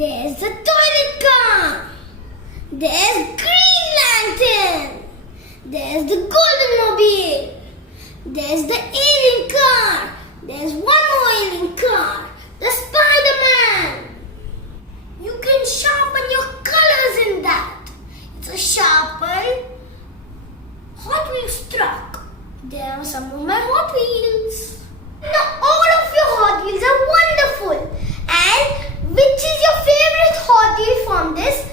There's the toilet car. There's Green Lantern. There's the Golden Mobile. There's the alien car. There's one more alien car. The Spider-Man. You can sharpen your colors in that. It's a sharpened Hot Wheels truck. There are some of my Hot Wheels. Now all of your Hot Wheels are wonderful. And which is your favorite Hot Wheel from this